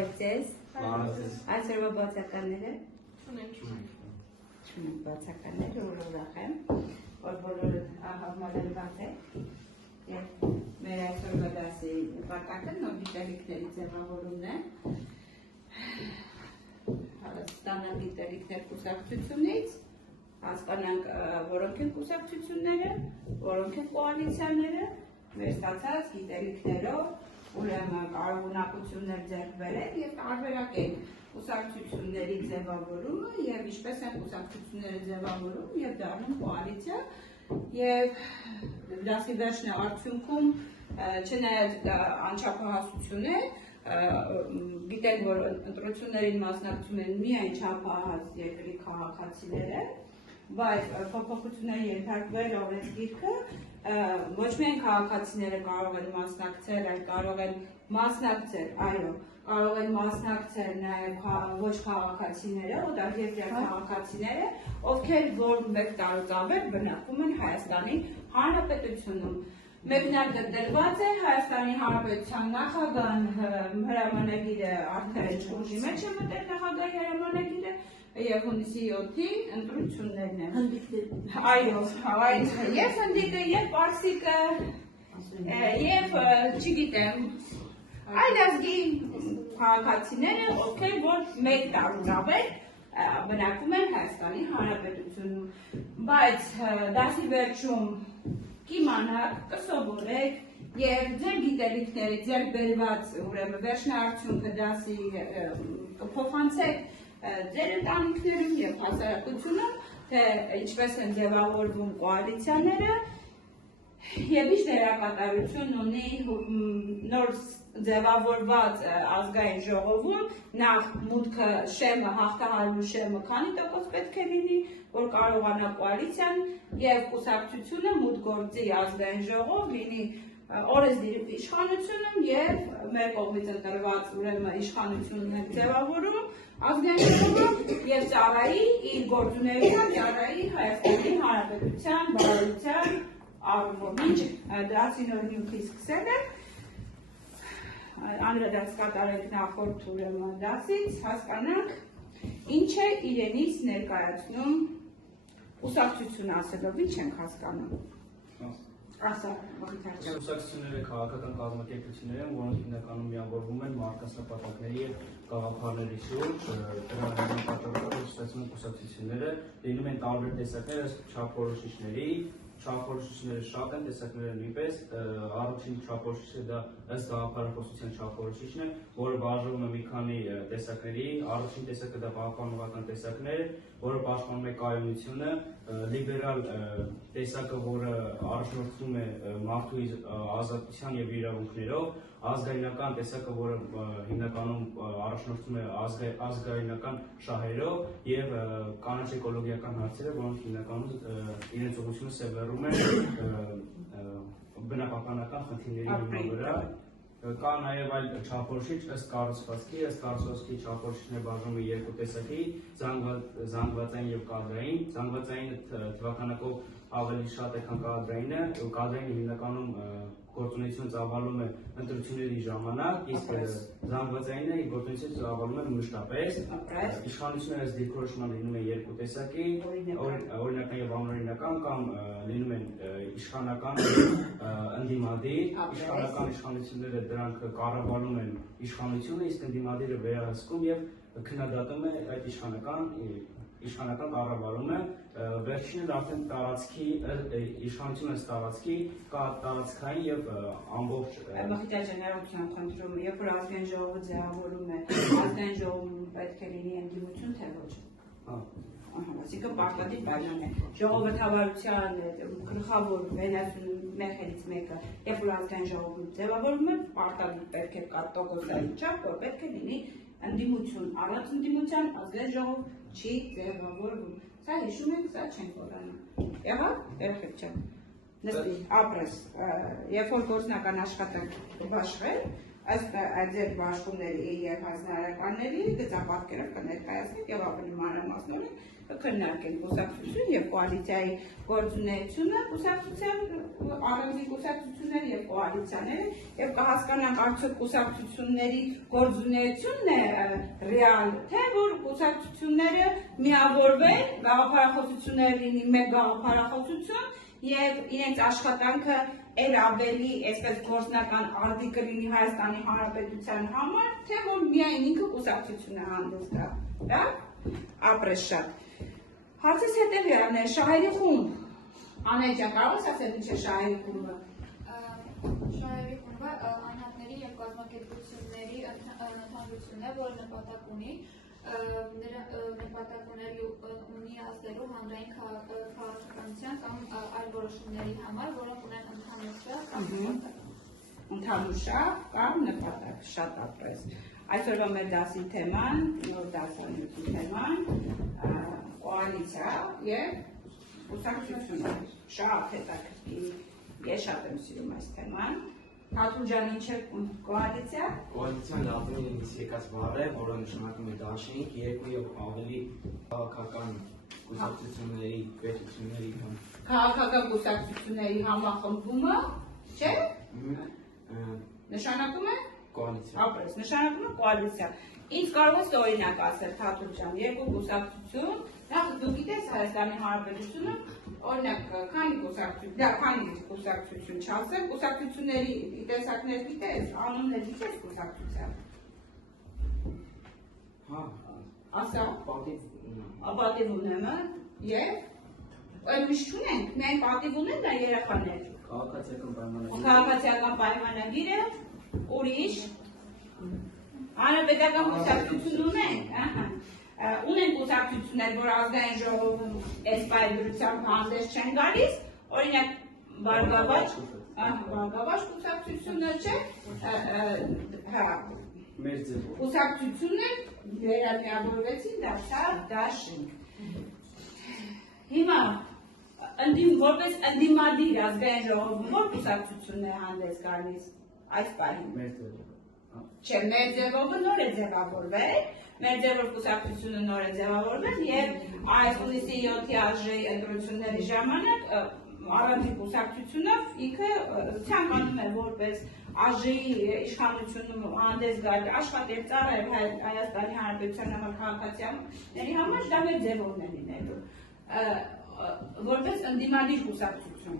Բարեցես, այսօրվա բացականները չունենք բացականները, որ ուրախ եմ, որ բոլորը համարելված եք և մեր այսօրվա դասի նպատակը նոր գիտելիքների ձևավորումն է, ստանալ գիտելիքներ կուսակցությունից, հասկանանք որոնք են կուսակցությունները, որոնք են կոալիցիաները, մեր ստացած գիտելիքներով ուրեմն կարողունակություններ ձեռք բերել և տարբերակել կուսակցությունների ձևավորումը և ինչպես են կուսակցությունները ձևավորում և դառնում կոալիցիա և դասի վերջն արդյունքում չնայած անչափահասություն է, գիտենք, որ ընտրություններին մասնակցում են միայն չափահաս երկրի քաղաքացիները, բայց փոփոխությունների ենթարկվել օրենսգիրքը ոչ միայն քաղաքացիները կարող են մասնակցել, այլ կարող են մասնակցել, այո, կարող են մասնակցել նաև ոչ քաղաքացիները, օտարերկրյա քաղաքացիները, ովքեր որ մեկ տարուց ավել բնակվում են Հայաստանի Հանրապետությունում։ Մեկնարկը դրված է Հայաստանի Հանրապետության նախագահան հրամանագիրը արդեն ուժի մեջ է մտել նախագահի հրամանագիրը և հունիսի 7-ին ընտրություններն են։ Այո, և հնդիկը, և պարսիկը, և չգիտեմ, այլ ազգի քաղաքացիները, ովքեր որ մեկ տարուց ավել բնակվում են Հայաստանի Հանրապետությունում, բայց դասի վերջում կիմանաք, կսովորեք և ձեր գիտելիքների ձեռք բերված ուրեմն վերջնաարդյունքը դասի կփոխանցեք ձեր ընտանիքներում և հասարակությունում, թե ինչպես են ձևավորվում կոալիցիաները և ինչ դերակատարություն ունի նոր ձևավորված ազգային ժողովում, նախ մուտքը շեմը, հաղթահարելու շեմը քանի տոկոս պետք է լինի, որ կարողանա կոալիցիան և կուսակցությունը մուտք գործի ազգային ժողով լինի օրենսդիր իշխանությունում և մեր կողմից ընտրված ուրեմն իշխանությունն է ձևավորում ազգային ժողովը և ծառայի իր գործունեությամբ ծառայի Հայաստանի Հանրապետության բարոյության առումով, ինչ դասի նոր նյութի սկսել է, անդրադարձ կատարենք նախորդ ուրեմն դասից, հասկանանք ինչ է իրենից ներկայացնում կուսակցություն ասելով, ինչ ենք հասկանում։ Կուսակցությունները քաղաքական կազմակերպություններ են, որոնք հիմնականում միավորվում են մարդկանց նպատակների և գաղափարների շուրջ, դրանց պատճառով ստացվում են կուսակցությունները, լինում են տարբեր տեսակներ ըստ չափորոշիչների, չափորոշիչները շատ են, տեսակները նույնպես, առաջին չափորոշիչը դա ըստ գաղափարախոսության չափորոշիչն է, որը բաժանվում է մի քանի տեսակների, առաջին տեսակը դա պահպանողական տեսակն է, որը պաշտպանում է կայունությունը, լիբերալ տեսակը, որը առաջնորդվում է մարդու ազատության և իրավունքներով, ազգայնական տեսակը, որը հիմնականում առաջնորդվում է ազգայնական շահերով և կանաչ էկոլոգիական հարցերը, որոնք հիմնականում իրենց ուղղությունը սևեռում են բնապահպանական խնդիրների հիման վրա։ Կա նաև այլ չափորոշիչ ըստ կառուցվածքի չափորոշիչները բաժանվում են երկու տեսակի, զանգվածային և կադրային։ Զանգվածային թվականակով ավելի շատ է, քան կադրայինը, կադրայինը հիմնականում գործունեություն ծավալում է ընտրությունների ժամանակ, իսկ զանգվածայինը իր գործունեությունը ծավալում է մշտապես։ Իշխանությունները ըստ դիրքորոշման լինում են երկու տեսակի, օրինական և անօրինական, կամ լինում են իշխանական ընդդիմադիր, իշխանական իշխանությունները դրանք կառավարում են իշխանությունը, իսկ ընդդիմադիրը վերահսկում և քննադատում է այդ իշխանական կառավարումը, վերջինն արդեն տարածքի, իշխանությունը տարածքի, կա տարածքային և ամբողջ Մխիթարժանարության խնդրում, երբ որ ազգային ժողովը ձևավորում է, ազգային ժողովում պետք է լինի ընդդիմություն, թե ոչ։ Այսինքն պարտադիր բաժան է, ժողովրդավարության գլխավոր մեխերից մեկը, երբ որ ազգային ժողովում ձևավորում է, պարտադիր պետք է կա տոկոսային չափ, որ պետք է լինի ընդդիմություն, առանց ընդդիմության ազգային ժողով չի ձևավորվում։ Սա հիշում ենք, սա չենք մոռանա։ Եղավ, երբեք չէ։ Նստի, ապրես, երբ որ գործնական աշխատանք բաշխել, Այս ձեր բաշխումների և հանձնարարականների գծապատկերով կներկայացնենք և ավելի մանրամասնորեն կքննարկենք կուսակցություն և կոալիցիայի գործունեությունը, առանձին կուսակցություններ և կոալիցիաները և կհասկանանք արդյոք կուսակցությունների գործունեությունն է ռեալ, թե որ կուսակցությունները միավորվեն, գաղափարախոսությունները լինի մեկ գաղափարախոսություն և իրենց աշխատանքը էլ ավելի այսպես գործնական արդի կլինի Հայաստանի Հանրապետության համար, թե որ միայն ինքը կուսակցություն է հանդես գա, դա ապրես շատ։ Հարցս հետևյալն է, շահերի խումբ, Անահիտ ջան, կարող ես ասել ինչ է շահերի խումբը։ Շահերի խումբը անհատների և կազմակերպությունների ընդհանրությունն է, որը նպատակ ունի ունի ազդելու հանրային քաղաքականության կամ այլ որոշումների համար, որոնք ունեն ընդհանուր շահ կամ նպատակ։ Ընդհանուր շահ կամ նպատակ, շատ ապրես։ Այսօրվա մեր դասի թեման, նոր դասանյութի թեման, կոալիցիա և կուսակցություն, շատ հետաքրքիր, ես շատ եմ սիրում այս թեման։ Հաթուր ջան, ինչ է կոալիցիա։ Կոալիցիան լատիներենից եկած բառ է, որը նշանակում է դաշինք, երկու և ավելի քաղաքական կուսակցությունների, պետությունների կամ Քաղաքական կուսակցությունների համախմբումը, չէ՞։ Նշանակում է կոալիցիա։ ապրես, նշանակում է կոալիցիա։ Ինձ կարող ես օրինակ ասել, Թաթուլ ջան, երկու կուսակցություն, նախ դու գիտես Հայաստանի Հանրապետությունը, օրինակ, քանի կուսակցություն չասեմ, կուսակցությունների տեսակներ գիտես, անուններ գիտես կուսակցության։ Հա, Ասա, պատիվ ունեմ, և այդ միշտ չունենք, միայն պատիվ ունեն դա երեխաներ։ Քաղաքացիական պայմանագիրը, ուրիշ, հանրապետական կուսակցություն ունենք, ունեն կուսակցություններ, որ ազգային ժողովում այս պայմանությամբ հանդես չեն գալիս, օրինակ Բարգավաճ կուսակցությունը չէ, կուսակցություններ վերամիավորվեցին, դարձավ դաշինք։ Հիմա որպես ընդդիմադիր ազգային ժողովում որ կուսակցությունն է հանդես գալիս այս պահին։ Չէ, մեր ձևովը նոր է ձևավորվել, մեր ձևով կուսակցությունը նոր է ձևավորվել և այս հունիսի 7-ի ԱԺ-ի ընտրությունների ժամանակ առանձին կուսակցությունով ինքը ցանկանում է որպես ԱԺ-ի իշխանությունում հանդես գալ, աշխատել, ծառայել Հայաստանի Հանրապետության համար քաղաքացիների համար, դա մեր ձևովն է լինելու, որպես ընդդիմադիր կուսակցություն։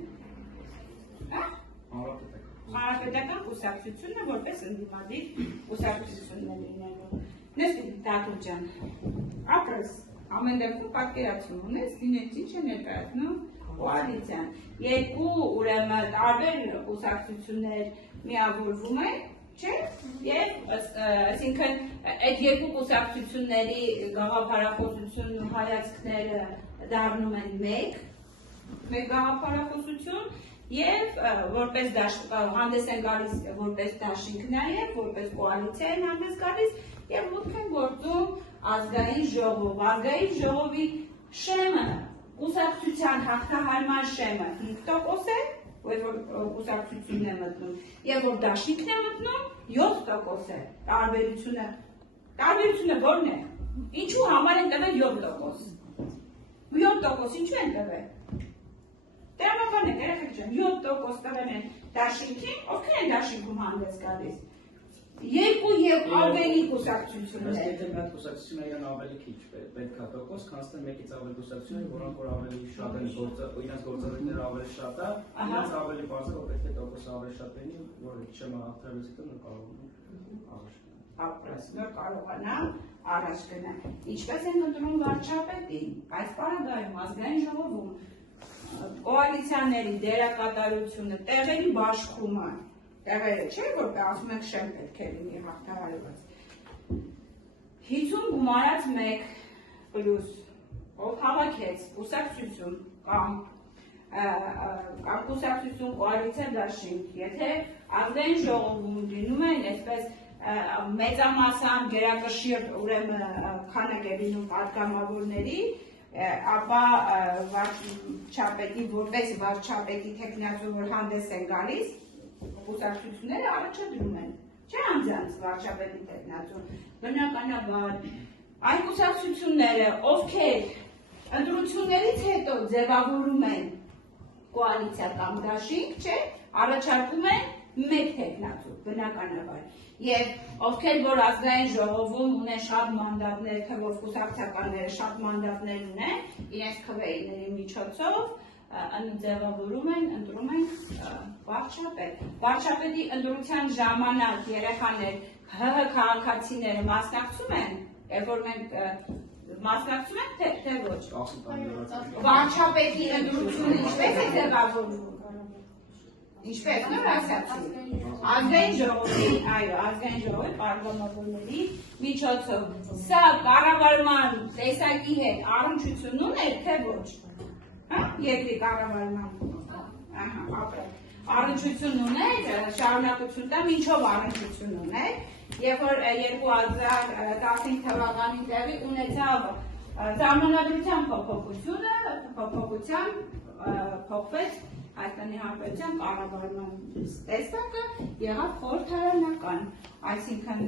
Հանրապետական կուսակցությունը որպես ընդդիմադիր կուսակցությունն է լինելու։ Նստիկ Թաթուլ ջան, ապրես, ամեն դեպքում պատկերացում ունես, դինեց ինչ է ներկայացնում կոալիցիան։ Երկու ուրեմն տարբեր կուսակցություններ միավորվում են, չէ՞, և այսինքն այդ երկու կուսակցությունների գաղափարախոսությունն ու հայացքները դառնում են մեկ գաղափարախոսություն և որպես հանդես են գալիս որպես դաշինք նաև, որպես կոալիցիա են հանդես գալիս և մուտք են գործում ազգային ժողով։ Ազգային ժողովի շեմը, կուսակցության հաղթահարման շեմը 5% է, որ կուսակցությունն է մտնում, և որ դաշինքն է մտնում 7% է, տարբերությունը որն է, ինչու համար են տվել 7%, 7% ինչու են տվել, տրամական է, երեխեք ջան, 7% տվել են դաշինքին, ովքեր են դաշինքում հանդես գալիս, երկու և ավելի կուսակցություններ։ Ըստ այդ կուսակցությունը իրեն ավելի քիչ պետք է տոկոս, քանց թե մեկից ավելի կուսակցություններ, որոնք որ ավելի շատ են իրենց գործառույթները ավելի շատ է, իրենց ավելի բարձր, որ պետք է տոկոսը ավելի շատ լինի, որ չեմ հաղթարելուց հետո նոր կարողանամ առաջ առաջ գնալ։ գնալ։ Ինչպես են ընտրում վարչապետին, այս պարագայում ազգային ժողովում կոալիցիաների դերակատարությունը, տեղերի բաշխումը, տեղերը չէ, որ ասում ենք շեմ պետք է լինի հաղթահարված։ 50 գումարած 1 պլյուս, ով հավաքեց կուսակցություն կամ կուսակցություն կոալիցիա դաշինք, եթե ազգային ժողովում լինում են այսպես մեծամասամբ գերակշիռ ուրեմն քանակ է լինում պատգամավորների, ապա վարչապետի որպես վարչապետի թեկնածու որ հանդես են գալիս, կուսակցությունները առաջադրում են չէ՞ անձանց վարչապետի տեխնացու, բնականաբար այն կուսակցությունները, ովքեր ընտրություններից հետո ձևավորում են կոալիցիա կամ դաշինք, չէ, առաջարկում են մեկ տեխնացու, բնականաբար, եւ ովքեր որ ազգային ժողովում ունեն շատ մանդատներ, թվով կուսակցականները շատ մանդատներ ունեն, իրենց քվեիների միջոցով ձևավորում են, ընտրում են վարչապետ։ Վարչապետի ընտրության ժամանակ երեխաներ, ՀՀ քաղաքացիները մասնակցում են, երբ որ մենք մասնակցում են, թե ոչ։ Վարչապետի ընտրությունը ինչպես է ձևավորվում։ Ինչպես նոր ասացի, ազգային ժողովի, այո, ազգային ժողովի պարլամավորների միջոցով։ Սա կառավարման տեսակի հետ առնչություն ուներ, թե ոչ։ Երկրի կառավարման առնչություն ուներ, շարունակություն տամ, ինչով առնչություն ուներ, երբ որ 2015 թվականին տեղի ունեցավ Սահմանադրության փոփոխությամբ փոխվեց Հայաստանի Հանրապետության կառավարման տեսակը, եղավ խորհրդարանական, այսինքն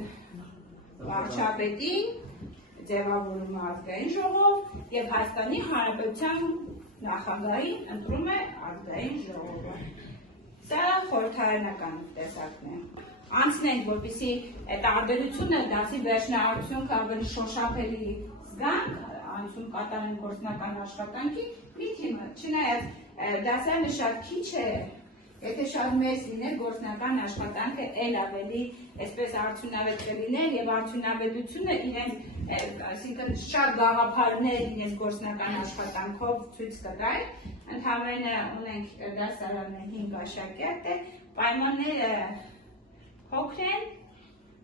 վարչապետի ձևավորում ազգային ժողով եւ Հայաստանի Հանրապետության նախագահի ընտրում է ազգային ժողովը։ Սա խորհրդարանական տեսակն է։ Անցնենք, որպեսզի այդ տարբերությունը դասի վերջնահարցունքը ավելի շոշափելի զգանք, անցում կատարեն գործնական աշխատանքի մի թիմը, չնայած դասարանը շատ քիչ է, եթե շատ մեծ լիներ գործնական աշխատանքը էլ ավելի այսպես արդյունավետ կլիներ եւ արդյունավետությունը իրենց այսինքն շատ գաղափարներ իրենց գործնական աշխատանքով ցույց կտային, ընդհանրապես ունենք դասարանը 5 աշակերտ է, պայմանները փոքր են,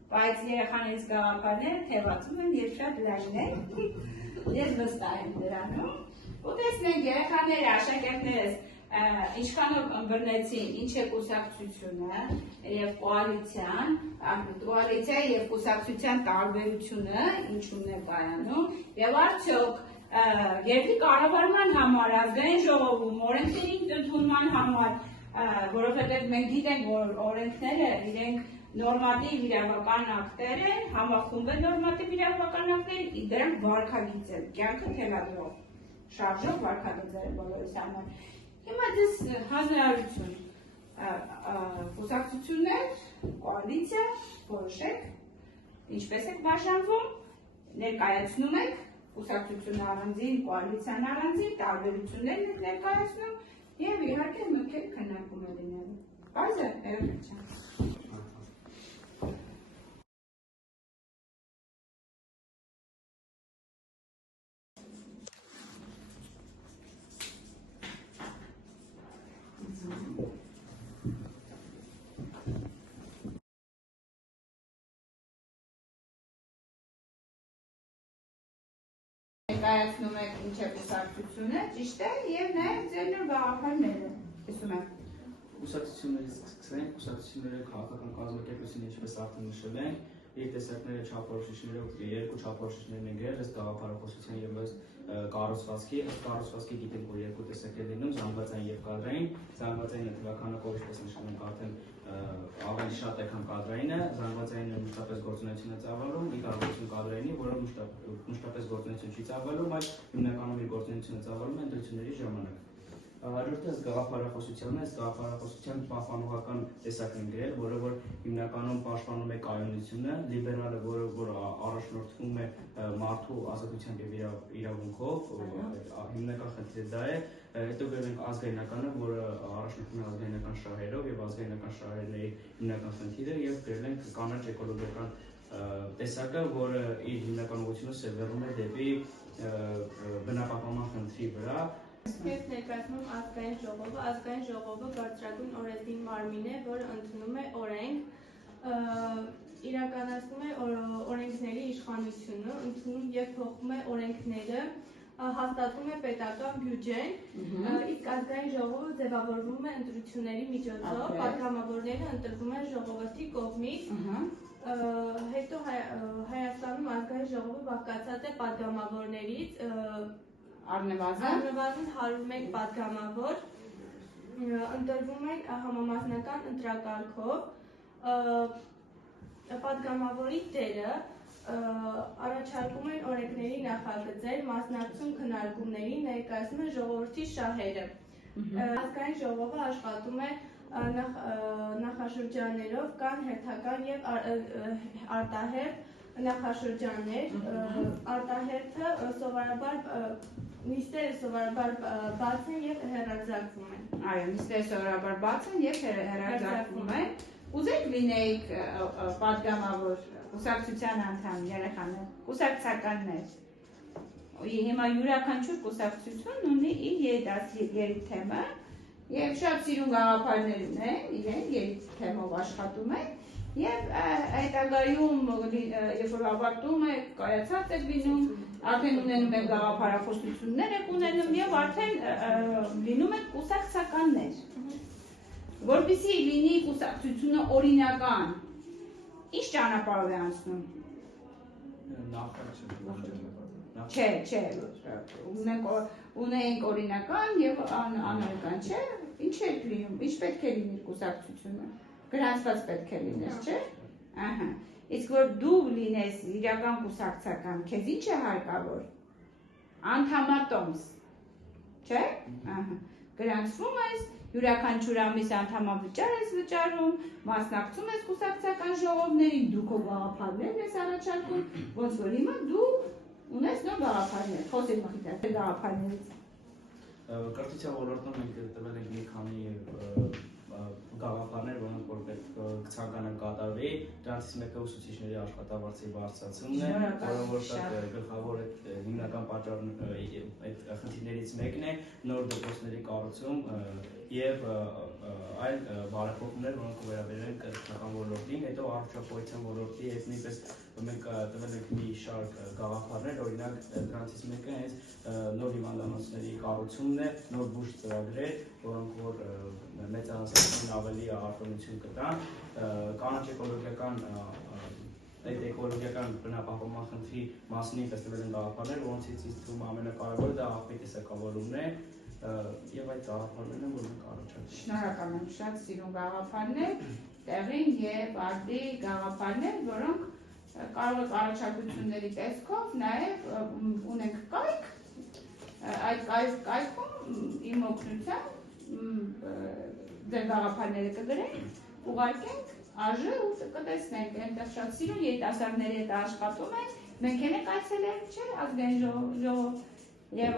բայց երեխաներից գաղափարները թևածում են եւ շատ լայն են, ես վստահ եմ դրանում, ու տեսնենք երեխաները, աշակերտներս ինչքանով ըմբռնեցին ինչ է կուսակցությունը եւ կոալիցիան, կոալիցիա եւ կուսակցության տարբերությունը ինչու՞ն է կայանում եւ արդյոք երկրի կառավարման համար, ազգային ժողովում, օրենքների ընդունման համար, որովհետեւ մենք գիտենք, որ օրենքները իրենք նորմատիվ իրավական ակտեր են, համախումբ են նորմատիվ իրավական ակտեր, դրանք վարքագիծ են, կյանքը թելադրող, շարժող վարքագիծեր են բոլորիս համար։ Հիմա դες հանրահարություն, կուսակցություններ, կոալիցիա, որոշեք, ինչպես եք բաժանվում, ներկայացնում եք, կուսակցությունը առանձին, կոալիցիան առանձին, տարբերություններն եք ներկայացնում եւ իհարկե մտք եք քննարկում է լինելու։ Բայց է, ներողություն։ Ներկայացնում եք ինչ է կուսակցությունը, ճիշտ է, եւ նաեւ ձեր նոր գաղափարները, տեսում եք։ Կուսակցություններից սկսենք, կուսակցությունները քաղաքական կազմակերպություն ինչպես արդեն նշել ենք, իր տեսակները չափորոշիչներով երկու չափորոշիչներն են գրել, ըստ գաղափարախոսության եւ ըստ կառուցվածքի, ըստ կառուցվածքի գիտենք, որ երկու տեսակ է լինում, զանգվածային եւ կադրային, զանգվածայինը թվականակով ինչպես նշել ենք արդեն ավելի շատ է քան կադրայինը, զանգվածայինը մշտապես գործունեություն է ծավալում, ի տարբերություն կադրայինի, որը մշտապես գործունեություն չի ծավալում, այլ հիմնականում իր գործունեությունը ծավալում է ընտրությունների ժամանակ։ Հաջորդը գաղափարախոսությունն է, գաղափարախոսության պահպանողական տեսակն են գրել, որը որ հիմնականում պաշտպանում է կայունությունը, լիբերալը, որը առաջնորդվում է մարդու ազատությամբ եւ իրավունքով, հիմնական խնդիրը դա է, հետո գրել ենք ազգայնականը, որը առաջնորդվում է ազգայնական շահերով եւ ազգայնական շահերների հիմնական խնդիրը եւ գրել ենք կանաչ էկոլոգիական տեսակը, որը իր հիմնական ուղղությունը սևեռում է դեպի բնապահպանման խնդրի վրա։ Ես ներկայացնում ազգային ժողովը բարձրագույն օրենսդիր մարմին է, որը ընդունում է օրենք, իրականացնում է օրենքների իշխանությունը, ընդունում եւ փոխում է օրենքները, հաստատում է պետական բյուջեն, իսկ ազգային ժողովը ձևավորվում է ընտրությունների միջոցով, պատգամավորները ընտրվում են ժողովրդի կողմից, հետո Հայաստանում ազգային ժողովը բաղկացած է պատգամավորներից, առնվազն 101 պատգամավոր ընտրվում են համամասնական ընտրակարգով, Պատգամավորի դերը առաջարկում են օրենքների նախագծեր, մասնակցում քննարկումների, ներկայացնում են ժողովրդի շահերը։ Ազգային ժողովը աշխատում է նախաշրջաններով, կան հերթական եւ արտահերթ նախաշրջաններ, արտահերթը սովորաբար նիստերը սովորաբար բաց են եւ հեռարձակվում են։ Այո, նիստերը սովորաբար բաց են եւ հեռարձակվում են։ Ուզեք լինեիք պատգամավոր, կուսակցության անդամ, երեխաներ, կուսակցականներ։ Հիմա յուրաքանչյուր կուսակցություն ունի իր երիտասարդ թեմը եւ շատ սիրուն գաղափարներ ունեն, իրեն երիտասարդ թեմով աշխատում են եւ հետագայում երբ որ ավարտում է, կայացած է լինում, արդեն ունենում են գաղափարախոսություններ եք ունենում եւ արդեն լինում են կուսակցականներ։ Որպեսզի լինի կուսակցությունը օրինական, ինչ ճանապարհով է անցնում։ Չէ, ունենք օրինական եւ անօրինական, չէ, ինչ է լինում, ինչ պետք է լինի կուսակցությունը, գրանցված պետք է լինես, չէ, ահա, իսկ որ դու լինես իրական կուսակցական, քեզ ինչ է հարկավոր, անդամատոմս, չէ, ահա, գրանցվում ես, յուրաքանչյուր ամիս անդամավճար ես վճարում, մասնակցում ես կուսակցական ժողովներին, դու քո գաղափարներն ես առաջարկում, ոնց որ հիմա դու ունես նոր գաղափարներ, խոսել մխիթար գաղափարներից։ Կրթության ոլորտում մենք տվել ենք մի քանի գաղափարներ, որոնք որ պետք ցանկանան կատարվի, դրանցից մեկը ուսուցիչների աշխատավարձի բարձրացումն է, որը որ գլխավոր հիմնական պատճառն այդ խնդիրներից մեկն է, նոր դպրոցների կառուցում եւ այլ բարեփոխումներ, որոնք վերաբերում են կրթական ոլորտին, հետո առողջապահության ոլորտի եւ նույնպես մենք տվել ենք մի շարք գաղափարներ, օրինակ դրանցից մեկը հենց նոր հիվանդանոցների կառուցումն է, նոր բուժ ծրագրեր, որոնք որ մեծահասակներին ավելի արտոնություն կտան, կանաչ էկոլոգիական այդ էկոլոգիական բնապահպանման խնդրի մասին նույնպես տվել են գաղափարներ, որոնցից ինձ թվում է ամենակարևորը դա աղբի տեսակավորումն է եւ այդ գաղափարներն են, որ մենք առաջարկում։ Շնորհակալ եմ, շատ սիրուն գաղափարներ, տեղին եւ արդի գաղափարներ, որոնք կարող եք առաջարկությունների տեսքով նաեւ ունենք կայք, այդ կայքում իմ օգնությամբ ձեր գաղափարները կգրենք, ուղարկենք արժե ու կտեսնենք, այնտեղ շատ սիրուն երիտասարդների հետ աշխատում են, մենք ենք այցելել, չէ, ազգային ժողով եւ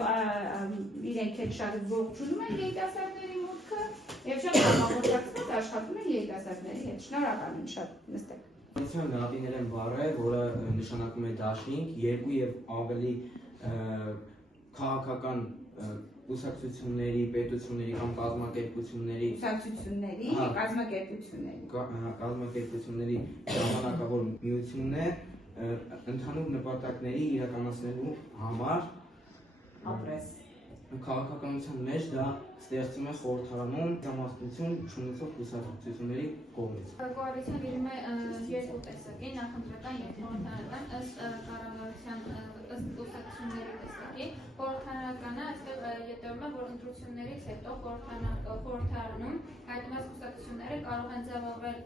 իրենք էլ շատ ողջունում են երիտասարդների մուտքը եւ շատ համագործակցված աշխատում են երիտասարդների հետ։ Շնորհակալ եմ շատ, նստեք։ Գաղափարներ են բառը, որը նշանակում է դաշինք, երկու եւ ավելի քաղաքական կուսակցությունների, պետությունների կամ կազմակերպությունների կազմակերպությունների ժամանակավոր միությունն է ընդհանուր նպատակների իրականացնելու համար քաղաքականության մեջ դա ստեղծում է խորհրդարանում համաստություն չունեցող կուսակցությունների կողմից։ Կոալիցիան դիրում է երկու տեսակի, նախընտրական եւ խորհրդարանական ըստ կառավարության ըստ կուսակցությունների տեսակի։ Խորհրդարանը այստեղ յետևում է, որ ընտրություններից հետո խորհրդարանում հայտնված կուսակցությունները կարող են ձևավորել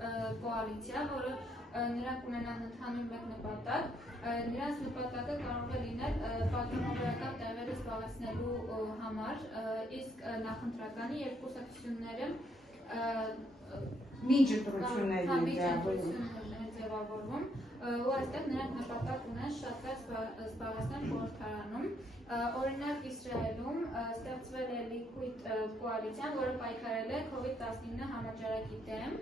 կոալիցիա, որը նրանք ունենան ընդհանուր մեկ նպատակ, նրանց նպատակը կարող է լինել պատգամավորական տեղերը զբաղեցնելու համար, իսկ նախընտրականի եւ կուսակցությունները միջընտրությունների ձևավորվում ու այստեղ նրանք նպատակ ունեն շատ կարճ զբաղեցնել խորհրդարանում։ Օրինակ Իսրայելում ստեղծվել է Լիկուիդ կոալիցիան, որը պայքարել է COVID-19 համաճարակի դեմ։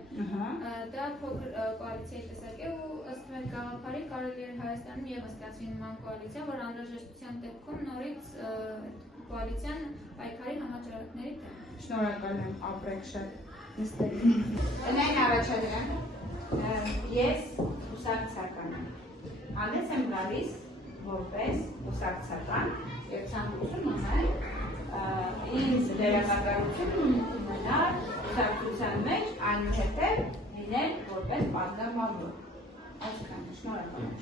Դա փոքր կոալիցիայի տեսակ է ու ըստ մեր գաղափարի կարելի է Հայաստանում ևս ստեղծվի նման կոալիցիա, որ անհրաժեշտության դեպքում նորից կոալիցիան պայքարի համաճարակների դեմ։ Շնորհակալ եմ, ապրեք շատ, նստեք։ Տնային առաջադրեմ, ես կուսակցական եմ, հանդես եմ գալիս որպես կուսակցական եւ ցանկություն ունեմ ինձ դերակատարություն ունենալ կուսակցության մեջ, այնուհետեւ լինել որպես պատգամավոր։ Այսքան, շնորհակալ եմ։